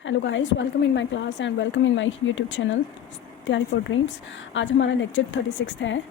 Hello guys, welcome in my class and welcome in my YouTube channel तैयारी for dreams. आज हमारा lecture 36 है।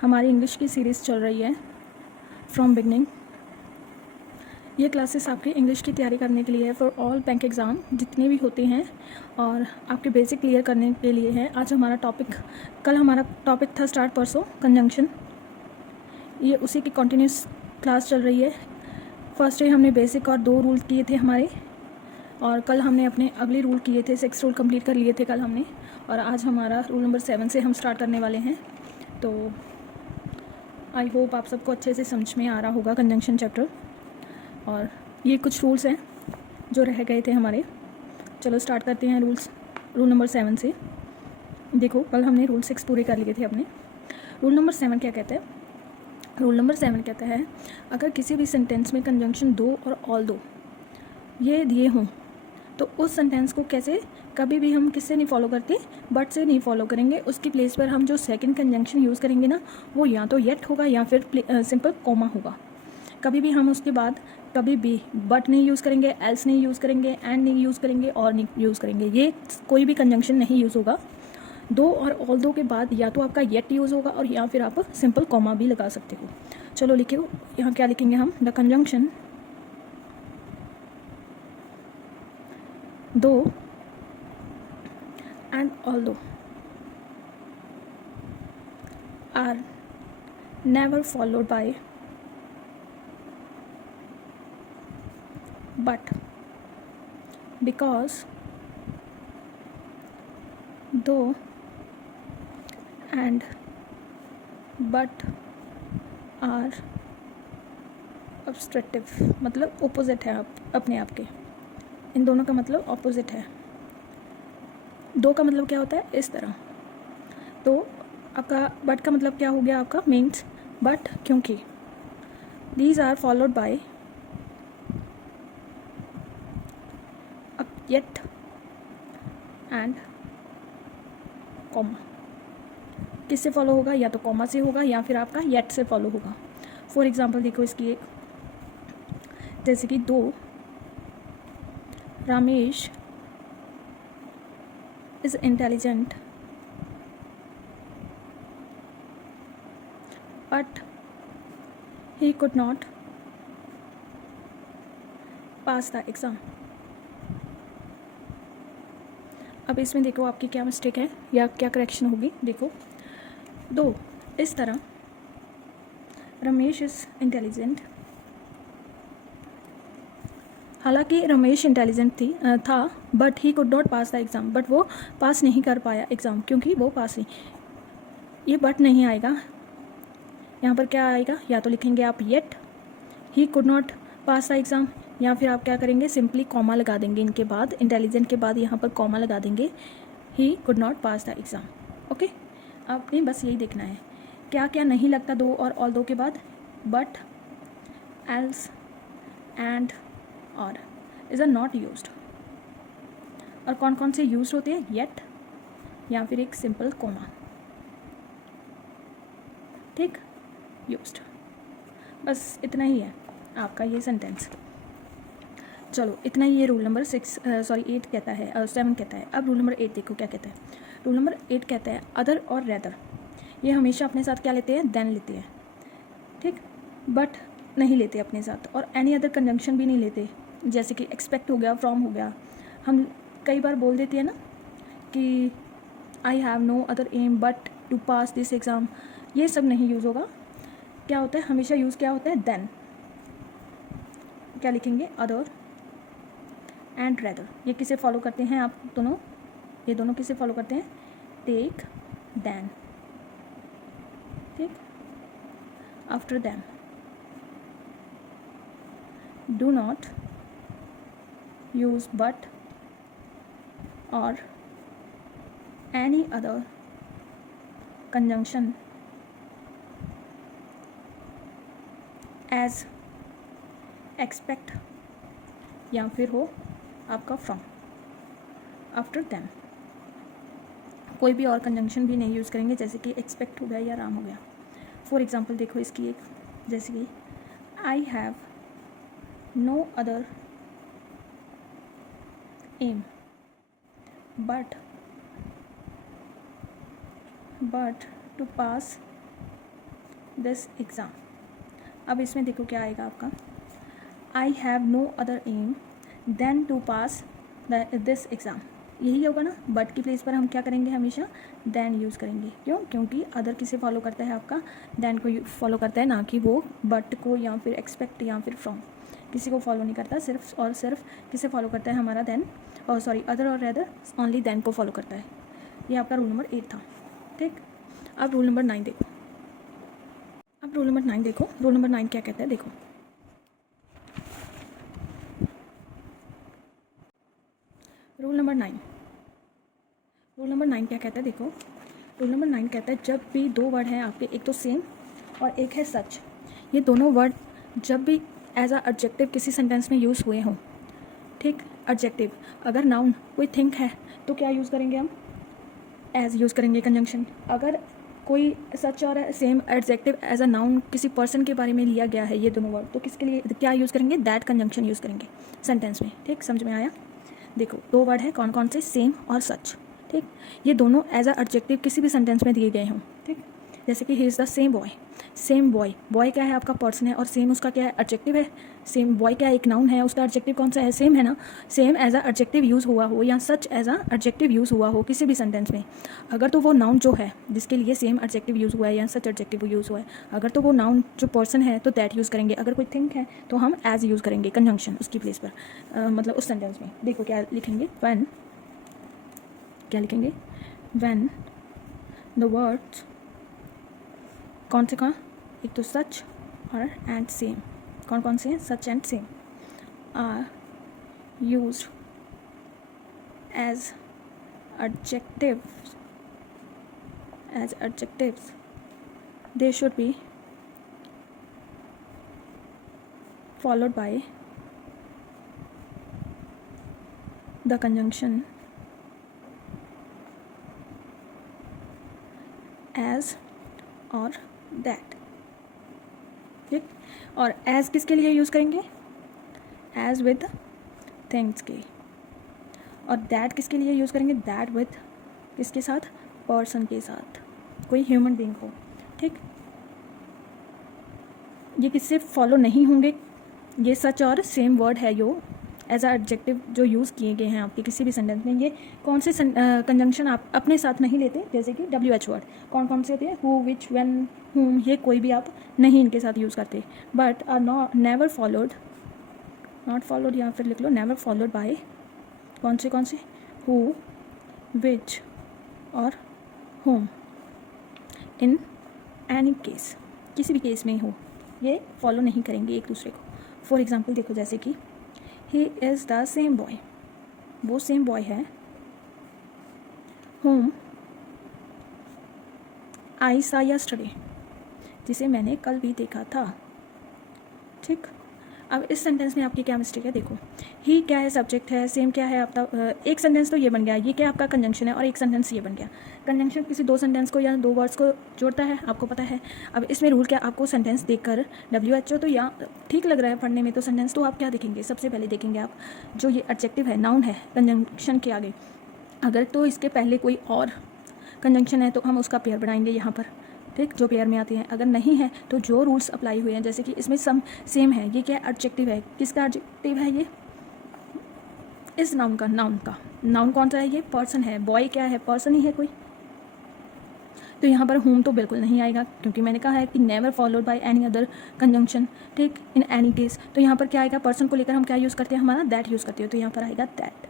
हमारी इंग्लिश की सीरीज़ चल रही है फ्रॉम बिगनिंग। ये क्लासेस आपकी इंग्लिश की तैयारी करने के लिए है फॉर ऑल बैंक एग्ज़ाम जितने भी होते हैं और आपके बेसिक क्लियर करने के लिए है। आज हमारा टॉपिक, कल हमारा टॉपिक था स्टार्ट परसों कंजंक्शन। ये उसी की कंटिन्यूस क्लास चल रही है। फर्स्ट डे हमने बेसिक और 2 रूल किए थे हमारे, और कल हमने अपने अगले रूल किए थे, 6 रूल कंप्लीट कर लिए थे कल हमने, और आज हमारा रूल नंबर 7 से हम स्टार्ट करने वाले हैं। तो आई होप आप सबको अच्छे से समझ में आ रहा होगा कंजंक्शन चैप्टर। और ये कुछ रूल्स हैं जो रह गए थे हमारे। चलो स्टार्ट करते हैं रूल नंबर 7 से। देखो, कल हमने रूल 6 पूरे कर लिए थे अपने। रूल नंबर 7 क्या कहता है? रूल नंबर 7 कहता है, अगर किसी भी सेंटेंस में कंजंक्शन दो और ऑल दो ये दिए हों तो उस सेंटेंस को कैसे कभी भी हम किससे नहीं फॉलो करते, बट से नहीं फॉलो करेंगे। उसकी प्लेस पर हम जो सेकंड कंजंक्शन यूज़ करेंगे ना, वो या तो येट होगा या फिर सिंपल कॉमा होगा। कभी भी हम उसके बाद कभी भी बट नहीं यूज़ करेंगे, एल्स नहीं यूज़ करेंगे, एंड नहीं यूज़ करेंगे, और नहीं यूज़ करेंगे। ये कोई भी कंजंक्शन नहीं यूज़ होगा। दो और ऑल दो के बाद या तो आपका येट यूज़ होगा और या फिर आप सिंपल कॉमा भी लगा सकते हो। चलो लिखो, यहाँ क्या लिखेंगे हम? द कंजंक्शन दो and although are never followed by but, because though and but are obstructive, मतलब ऑपोजिट है अपने आप के। इन दोनों का मतलब ऑपोजिट है। दो का मतलब क्या होता है? इस तरह। तो आपका बट का मतलब क्या हो गया? आपका मीन्स बट क्योंकि these are followed by yet and comma. किससे फॉलो होगा? या तो कॉमा से होगा या फिर आपका येट से फॉलो होगा। फॉर एग्जांपल देखो इसकी एक, जैसे कि दो Ramesh is intelligent but he could not pass the exam. अब इसमें देखो आपकी क्या मिस्टेक है या क्या करेक्शन होगी। देखो, दो इस तरह रमेश इज़ इंटेलिजेंट, हालांकि रमेश इंटेलिजेंट था but he could not pass the exam, but वो पास नहीं कर पाया एग्ज़ाम क्योंकि वो पास नहीं। ये बट नहीं आएगा, यहाँ पर क्या आएगा? या तो लिखेंगे आप yet he could not pass the exam, या फिर आप क्या करेंगे? सिंपली कॉमा लगा देंगे इनके बाद, इंटेलिजेंट के बाद यहाँ पर कॉमा लगा देंगे, he could not pass the exam. Okay, आपने बस यही देखना है क्या क्या नहीं लगता दो और ऑल दो के बाद। बट, एल्स एंड और इज़ आर नॉट यूज्ड। और कौन कौन से यूज होते हैं? येट या फिर एक सिंपल कॉमा। ठीक, यूज्ड। बस इतना ही है आपका ये सेंटेंस। चलो इतना ही ये रूल नंबर 8 कहता है, 7 कहता है। अब रूल नंबर 8 देखो क्या कहता है। रूल नंबर 8 कहता है, अदर और रेदर ये हमेशा अपने साथ क्या लेते हैं? देन लेते हैं। ठीक, बट नहीं लेते अपने साथ, और एनी अदर कंजंक्शन भी नहीं लेते। जैसे कि एक्सपेक्ट हो गया, फ्रॉम हो गया। हम कई बार बोल देते हैं ना कि I have no other aim but to pass this exam, ये सब नहीं यूज़ होगा। क्या होता है हमेशा यूज़? क्या होता है? देन। क्या लिखेंगे? Other and rather. ये किसे फॉलो करते हैं आप दोनों? ये दोनों किसे फॉलो करते हैं? Take, then. ठीक, after them, do not use but और any other conjunction as expect या फिर हो आपका फ्रॉम। आफ्टर दैम कोई भी और कंजंक्शन भी नहीं यूज़ करेंगे, जैसे कि एक्सपेक्ट हो गया या राम हो गया। फॉर एग्जांपल देखो इसकी एक, जैसे कि I have no other aim, but to pass this exam. अब इसमें देखो क्या आएगा आपका, I have no other aim than to pass this exam. यही होगा ना, बट की प्लेस पर हम क्या करेंगे, हमेशा देन यूज़ करेंगे। क्यों? क्योंकि अदर किसे फॉलो करता है, आपका देन को फॉलो करता है, ना कि वो बट को या फिर एक्सपेक्ट या फिर फ्रॉम, किसी को फॉलो नहीं करता। सिर्फ और सिर्फ किसे फॉलो करता है, हमारा देन, और सॉरी अदर और रेदर ओनली देन को फॉलो करता है। ये आपका रूल नंबर 8 था। ठीक, अब रूल नंबर 9 देखो। रूल नंबर 9 क्या कहता है, देखो। रूल नंबर 9 क्या कहता है, देखो। रूल नंबर 9 कहता है जब भी दो वर्ड हैं आपके, एक तो सेम और एक है सच, ये दोनों वर्ड जब भी एज अ एडजेक्टिव किसी सेंटेंस में यूज़ हुए हों, ठीक, एडजेक्टिव, अगर नाउन कोई थिंग है तो क्या यूज़ करेंगे हम, एज यूज़ करेंगे कंजंक्शन। अगर कोई सच और same adjective as a noun किसी पर्सन के बारे में लिया गया है, ये दोनों वर्ड, तो किसके लिए क्या यूज़ करेंगे, दैट कंजंक्शन यूज़ करेंगे सेंटेंस में। ठीक, समझ में आया? देखो दो वर्ड है, कौन कौन से, सेम और सच। ठीक, ये दोनों एज अ एडजेक्टिव किसी भी सेंटेंस में दिए गए हों। ठीक, जैसे कि he is the same boy. Same boy, boy क्या है, आपका पर्सन है, और सेम उसका क्या है, एडजेक्टिव है। सेम बॉय क्या है, एक नाउन है, उसका एडजेक्टिव कौन सा है, सेम है ना। Same as a adjective use हुआ हो या such as a adjective use हुआ हो किसी भी सेंटेंस में, अगर तो वो नाउन जो है जिसके लिए सेम एडजेक्टिव यूज़ हुआ है या सच एडजेक्टिव यूज़ हुआ है, अगर तो वो नाउन जो पर्सन है तो दैट यूज़ करेंगे। अगर कोई थिंग है तो हम एज यूज़ करेंगे कंजंक्शन उसकी प्लेस पर, मतलब उस सेंटेंस में। देखो क्या लिखेंगे, व्हेन, क्या लिखेंगे, व्हेन द वर्ड्स, कौन से कौन, एक तो सच और एंड सेम, कौन कौन से हैं, such and same, are used as adjectives, they should be followed by the conjunction as और that। ठीक, और as किसके लिए यूज़ करेंगे, as with थिंग्स के, और that किसके लिए यूज़ करेंगे, that with किसके साथ, पर्सन के साथ, कोई ह्यूमन बीइंग हो। ठीक, ये किससे फॉलो नहीं होंगे, ये सच और सेम वर्ड है जो एज अ एडजेक्टिव जो यूज़ किए गए हैं आपके किसी भी सेंटेंस में, ये कौन से कंजंक्शन आप अपने साथ नहीं लेते, जैसे कि WH वर्ड कौन कौन से होते हैं, हु, विच, व्हेन, whom, ये कोई भी आप नहीं इनके साथ यूज़ करते, but are never followed, not followed, या फिर लिख लो नेवर फॉलोड बाय, कौन से, हु, विच और whom, इन एनी केस, किसी भी केस में हो, ये फॉलो नहीं करेंगे एक दूसरे को। फॉर एग्ज़ाम्पल देखो, जैसे कि he is the same boy, वो सेम बॉय है, whom आई saw yesterday, जिसे मैंने कल भी देखा था। ठीक, अब इस सेंटेंस में आपकी क्या मिस्टेक है, देखो ही क्या है, सब्जेक्ट है, सेम क्या है आपका, एक सेंटेंस तो ये बन गया, ये क्या आपका कंजंक्शन है, और एक सेंटेंस ये बन गया। कंजंक्शन किसी दो सेंटेंस को या दो वर्ड्स को जोड़ता है, आपको पता है। अब इसमें रूल क्या, आपको सेंटेंस देखकर WHO तो या ठीक लग रहा है पढ़ने में, तो सेंटेंस तो आप क्या देखेंगे, सबसे पहले देखेंगे आप जो ये एडजेक्टिव है, नाउन है कंजंक्शन के आगे, अगर तो इसके पहले कोई और कंजंक्शन है तो हम उसका पेयर बनाएंगे यहाँ पर। ठीक, जो पेयर में आती हैं, अगर नहीं है तो जो रूल्स अप्लाई हुए हैं, जैसे कि इसमें सम सेम है, ये क्या एडजेक्टिव है, किसका एडजेक्टिव है, ये इस नाउन का, नाउन कौन सा है, ये पर्सन है, बॉय क्या है, पर्सन ही है कोई, तो यहाँ पर होम तो बिल्कुल नहीं आएगा, क्योंकि मैंने कहा है कि never followed by any other conjunction. ठीक, इन एनी केस, तो यहाँ पर क्या आएगा, पर्सन को लेकर हम क्या यूज़ करते हैं, हमारा दैट यूज़ करते हो, तो यहाँ पर आएगा that.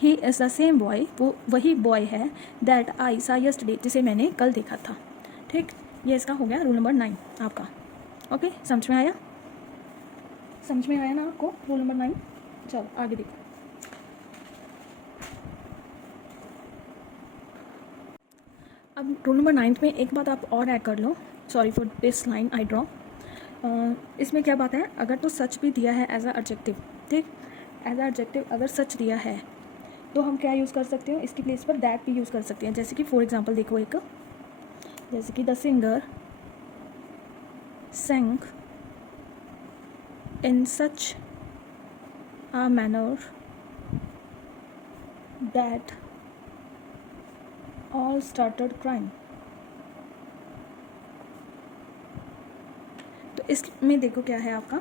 He is the same boy, वो वही बॉय है, दैट आई saw yesterday, जिसे मैंने कल देखा था। ठीक, ये इसका हो गया रूल नंबर 9 आपका। ओके, समझ में आया ना आपको रूल नंबर 9? चलो आगे देखो। अब रूल नंबर 9 में एक बात आप और ऐड कर लो, sorry for this line I draw. इसमें क्या बात है, अगर तो सच भी दिया है एज अ एडजेक्टिव, ठीक, एज अ एडजेक्टिव अगर सच दिया है तो हम क्या यूज़ कर सकते हो, इसकी प्लेस पर दैट भी यूज़ कर सकते हैं। जैसे कि फॉर एग्जांपल देखो, एक जैसे कि the singer sang in such a manner that all started crime. तो इसमें देखो क्या है आपका,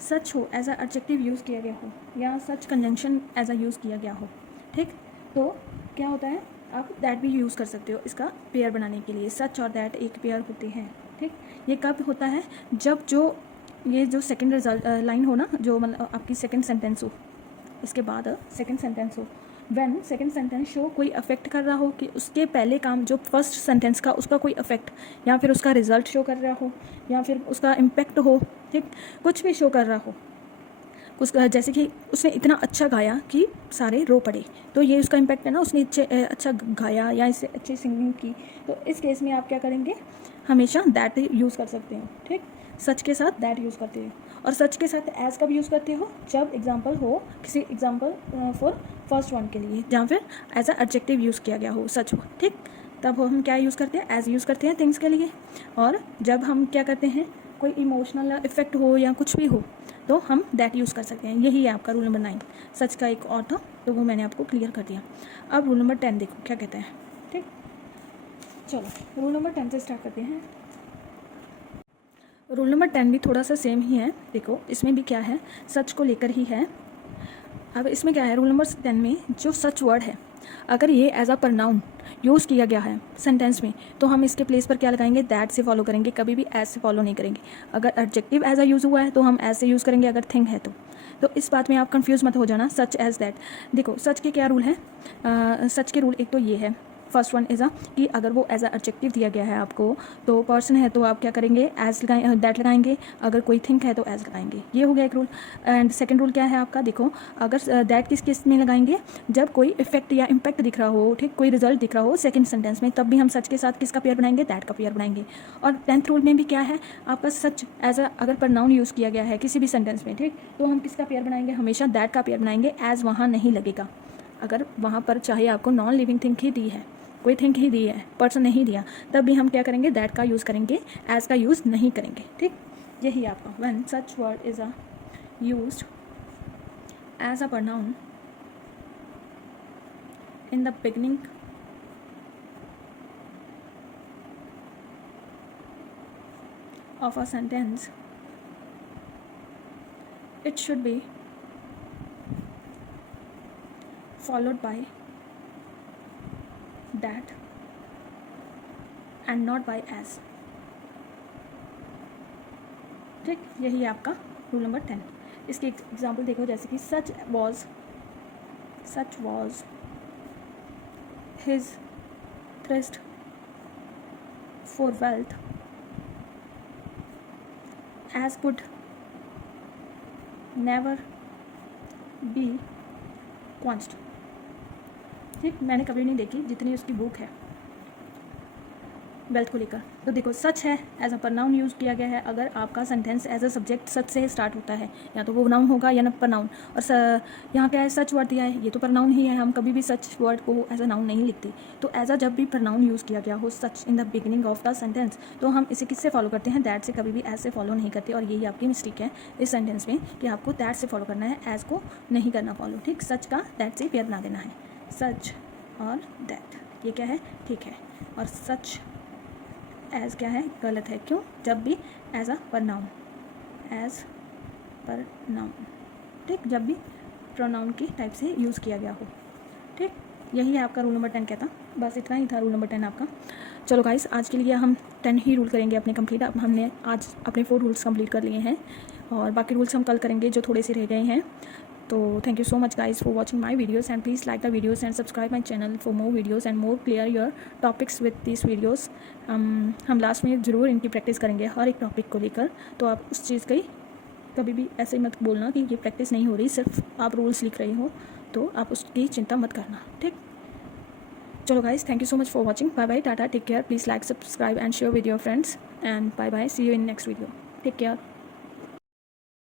सच हो एज अ एडजेक्टिव यूज़ किया गया हो या सच कंजंक्शन एज अ यूज़ किया गया हो, ठीक। तो क्या होता है, आप दैट भी यूज़ कर सकते हो इसका पेयर बनाने के लिए। सच और दैट एक पेयर होते हैं, ठीक। ये कब होता है, जब जो ये जो सेकंड रिजल्ट लाइन हो ना, जो मतलब आपकी सेकंड सेंटेंस हो, इसके बाद सेकंड सेंटेंस हो, व्हेन सेकंड सेंटेंस शो कोई अफेक्ट कर रहा हो कि उसके पहले काम जो फर्स्ट सेंटेंस का उसका कोई अफेक्ट या फिर उसका रिजल्ट शो कर रहा हो या फिर उसका इम्पैक्ट हो, ठीक, कुछ भी शो कर रहा हो। उसका जैसे कि उसने इतना अच्छा गाया कि सारे रो पड़े, तो ये उसका इम्पैक्ट है ना, उसने अच्छा गाया या इससे अच्छी सिंगिंग की। तो इस केस में आप क्या करेंगे, हमेशा दैट यूज़ कर सकते हो, ठीक। सच के साथ दैट यूज़ करते हो, और सच के साथ एज कब यूज़ करते हो, जब एग्जाम्पल हो किसी एग्जाम्पल फॉर फर्स्ट वन के लिए, जहाँ फिर एज अ एडजेक्टिव यूज़ किया गया हो सच हो, ठीक। तब हम क्या यूज़ करते हैं, एज यूज़ करते हैं थिंग्स के लिए। और जब हम क्या करते हैं, कोई इमोशनल इफेक्ट हो या कुछ भी हो, तो हम दैट यूज़ कर सकते हैं। यही है आपका रूल नंबर 9। सच का एक और था, तो वो मैंने आपको क्लियर कर दिया। अब रूल नंबर 10 देखो क्या कहते हैं, ठीक। चलो रूल नंबर 10 से स्टार्ट करते हैं। रूल नंबर 10 भी थोड़ा सा सेम ही है। देखो इसमें भी क्या है, सच को लेकर ही है। अब इसमें क्या है, रूल नंबर 10 में जो सच वर्ड है, अगर ये एज अ प्रनाउन यूज़ किया गया है सेंटेंस में, तो हम इसके प्लेस पर क्या लगाएंगे, दैट से फॉलो करेंगे, कभी भी एज से फॉलो नहीं करेंगे। अगर एडजेक्टिव एज अ यूज़ हुआ है तो हम एज से यूज़ करेंगे, अगर थिंग है तो इस बात में आप कंफ्यूज मत हो जाना, सच एज दैट। देखो सच के क्या रूल हैं, सच के रूल एक तो ये है, फर्स्ट वन इज़ कि अगर वो एज अ एडजेक्टिव दिया गया है आपको, तो पर्सन है तो आप क्या करेंगे, एज दैट लगाएंगे, अगर कोई थिंक है तो एज लगाएंगे। ये हो गया एक रूल। एंड सेकंड रूल क्या है आपका, देखो अगर दैट किस केस में लगाएंगे, जब कोई इफेक्ट या इम्पैक्ट दिख रहा हो, ठीक, कोई रिजल्ट दिख रहा हो सेकंड सेंटेंस में, तब भी हम सच के साथ किसका पेयर बनाएंगे, दैट का पेयर बनाएंगे। और 10th रूल में भी क्या है आपका, सच एज अ अगर प्रनाउन यूज़ किया गया है किसी भी सेंटेंस में, ठीक, तो हम किसका पेयर बनाएंगे, हमेशा दैट का पेयर बनाएंगे। एज वहाँ नहीं लगेगा, अगर वहाँ पर चाहे आपको नॉन लिविंग थिंग ही दी है, कोई थिंक ही दी है, पर्सन नहीं दिया, तब भी हम क्या करेंगे, दैट का यूज़ करेंगे, एज का यूज़ नहीं करेंगे, ठीक। यही आपका when such word is a used as a pronoun in the beginning of a sentence, it should be followed by that and not by as, ठीक। यही है आपका रूल नंबर 10। इसकी एग्जाम्पल देखो, जैसे कि such was his thirst for wealth as could never be quenched, ठीक। मैंने कभी नहीं देखी जितनी उसकी बुक है वेल्थ को लेकर। तो देखो सच है एज अ प्रनाउन यूज़ किया गया है, अगर आपका sentence as a subject such से स्टार्ट होता है, या तो वो नाउन होगा या ना प्रनाउन। और यहाँ क्या है, सच वर्ड दिया है, ये तो प्रनाउन ही है, हम कभी भी सच वर्ड को एज अ नाउन नहीं लिखते। तो एज अ जब भी प्रनाउन यूज़ किया गया हो such in the beginning of the sentence, तो हम इसे किससे फॉलो करते हैं, दैट से, कभी भी एज से फॉलो नहीं करते। और यही आपकी मिस्टेक है इस सेंटेंस में, कि आपको दैट से फॉलो करना है, एज को नहीं करना फॉलो, ठीक। सच का दैट से पेयर बना देना है, सच और दैट, ये क्या है, ठीक है। और सच एज क्या है, गलत है, क्यों, जब भी as a pronoun, as pronoun, ठीक, जब भी प्रोनाउन की टाइप से यूज़ किया गया हो, ठीक। यही है आपका रूल नंबर 10 कहता, बस इतना ही था रूल नंबर 10 आपका। चलो गाइस, आज के लिए हम 10 ही रूल करेंगे अपने कंप्लीट। अब हमने आज अपने 4 रूल्स कंप्लीट कर लिए हैं, और बाकी रूल्स हम कल करेंगे जो थोड़े से रह गए हैं। तो thank you so much guys for watching my videos, and please like the videos and subscribe my channel for more videos and more clear your topics with these videos. हम लास्ट में ज़रूर इनकी प्रैक्टिस करेंगे हर एक topic को लेकर, तो आप उस चीज़ की कभी भी ऐसे मत बोलना कि ये प्रैक्टिस नहीं हो रही, सिर्फ आप रूल्स लिख रहे हो, तो आप उसकी चिंता मत करना, ठीक। चलो guys, thank you so much for watching, bye bye, tata, take care, please like, subscribe and share with your friends, and bye bye, see you in next video, take care.